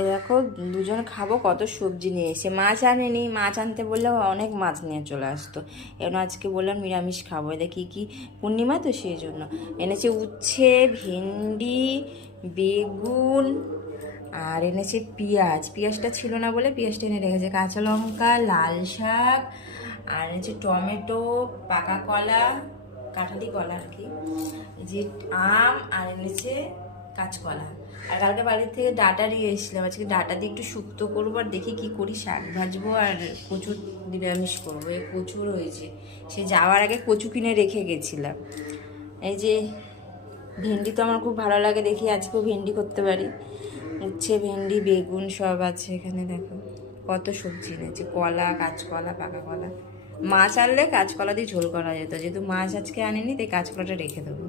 এ দেখো দুজন খাবো কত সবজি নিয়ে এসে, মাছ আনেনি, মাছ আনতে বললেও অনেক মাছ নিয়ে চলে আসতো। এখন আজকে বললাম নিরামিষ খাবো, এটা কি পূর্ণিমা তো সেই জন্য এনেছে উচ্ছে, ভেন্ডি, বেগুন, আর এনেছে পেঁয়াজটা ছিল না বলে পেঁয়াজটা এনে রেখেছে, কাঁচা লঙ্কা, লাল শাক, আর এনেছে টমেটো, পাকা কলা, কাঁঠালি কলা আর কি, এই যে আম, আর এনেছে কাঁচকলা। আর কালকে বাড়ির থেকে ডাঁটা নিয়ে এসেছিলাম, আজকে ডাঁটা দিয়ে একটু শুক্তো করবো, আর দেখি কি করি, শাক ভাজবো আর কচুর নিরামিষ করবো। এই কচুর হয়েছে, সে যাওয়ার আগে কচু কিনে রেখে গেছিলাম। এই যে ভেন্ডি তো আমার খুব ভালো লাগে, দেখি আজকেও ভেন্ডি করতে পারি। উচ্ছে, ভেন্ডি, বেগুন সব আছে এখানে, দেখো কত সবজি এনেছে, কলা, কাঁচকলা, পাকা কলা। মাছ আনলে কাঁচকলা দিয়ে ঝোল করা যেত, যেহেতু মাছ আজকে আনেনি তাই কাঁচকলাটা রেখে দেবো।